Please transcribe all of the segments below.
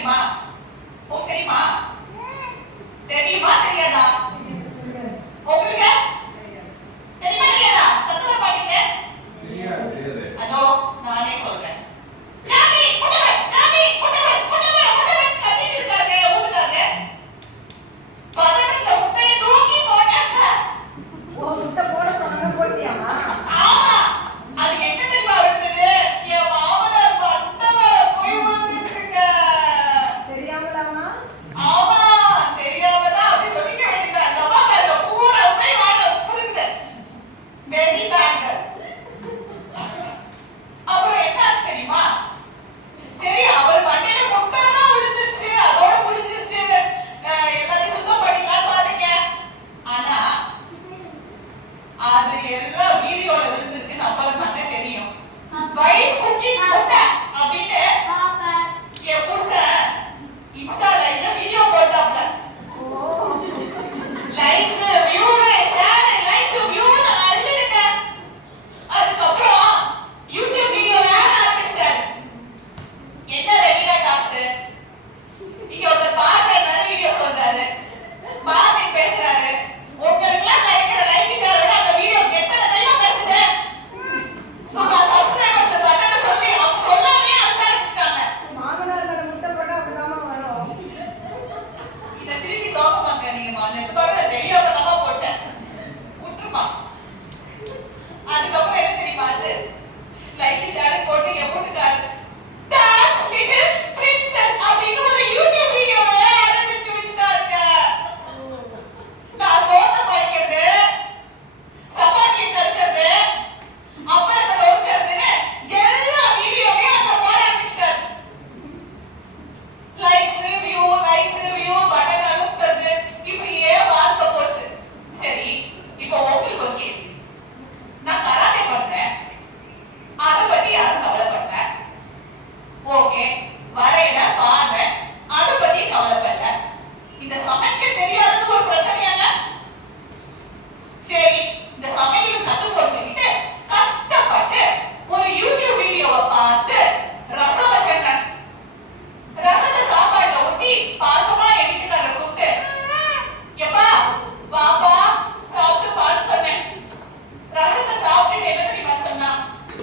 தெரியுமா? உன் தெரியுமா? தெரியுமா?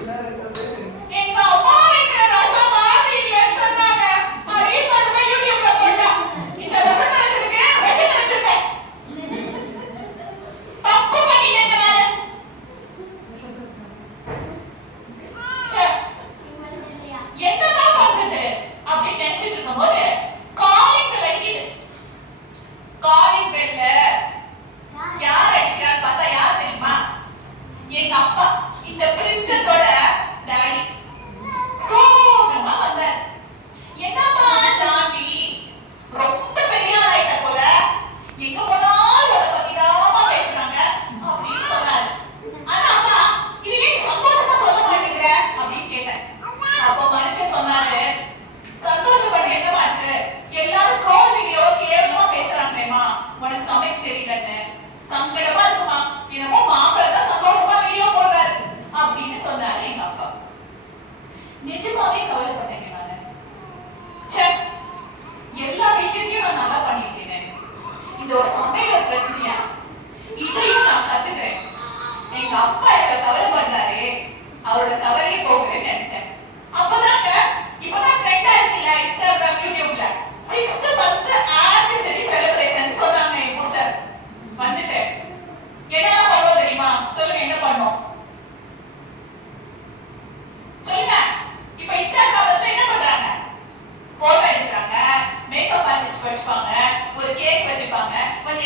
எங்க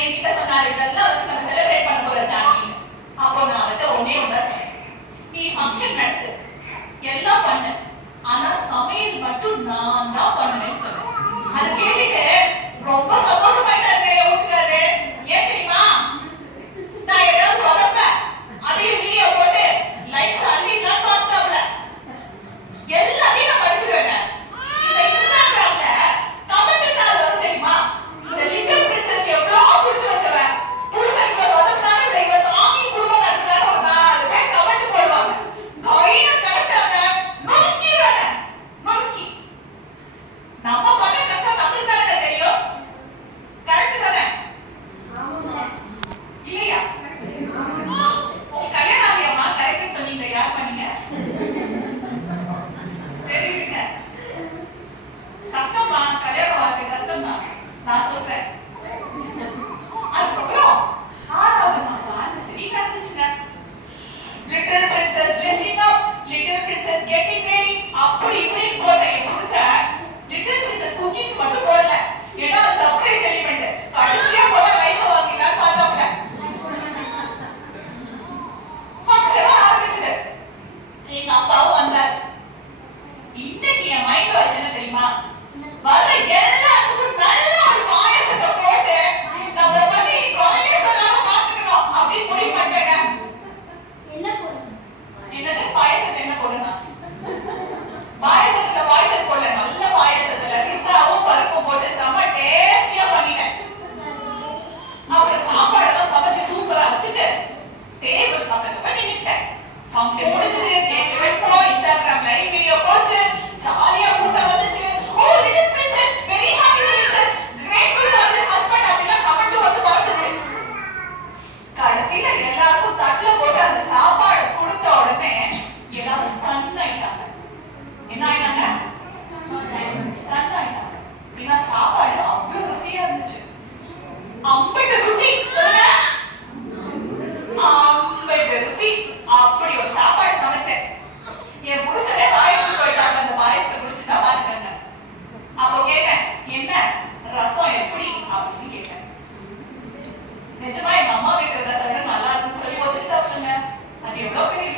என்கிட்ட சொன்னாரு இதெல்லாம் வச்சு அப்படி ஒரு சாப்பாடு சமைச்சேன். என் புருஷனே வாய்ப்பு போயிட்டாங்க. அந்த வாயத்தை முடிச்சுதான் பாருங்க அப்ப கேட்டேன் என்ன? ரசம் எப்படி? அப்படின்னு கேட்டேன். நிஜமா எங்க அம்மா வைக்கிற ரசம் நல்லா இருக்குன்னு சொல்லி ஒத்துக்கிட்டாங்க அது எவ்வளவு பெரிய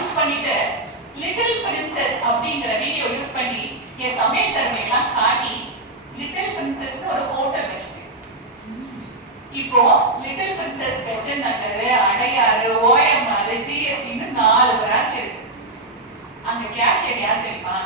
யூஸ் பண்ணிட்டு லிட்டில் பிரின்சஸ் அப்படிங்கிற வீடியோ யூஸ் பண்ணி என் சமையல் திறமையெல்லாம் காட்டி லிட்டில் பிரின்சஸ் ஒரு ஹோட்டல் வச்சிருக்கேன் இப்போ little princess Besant Nagar Adyar OMR ஜிஎஸ்டின்னு நாலு பிரான்ச் இருக்கு. அங்க கேஷியர் யார் தெரியுமா?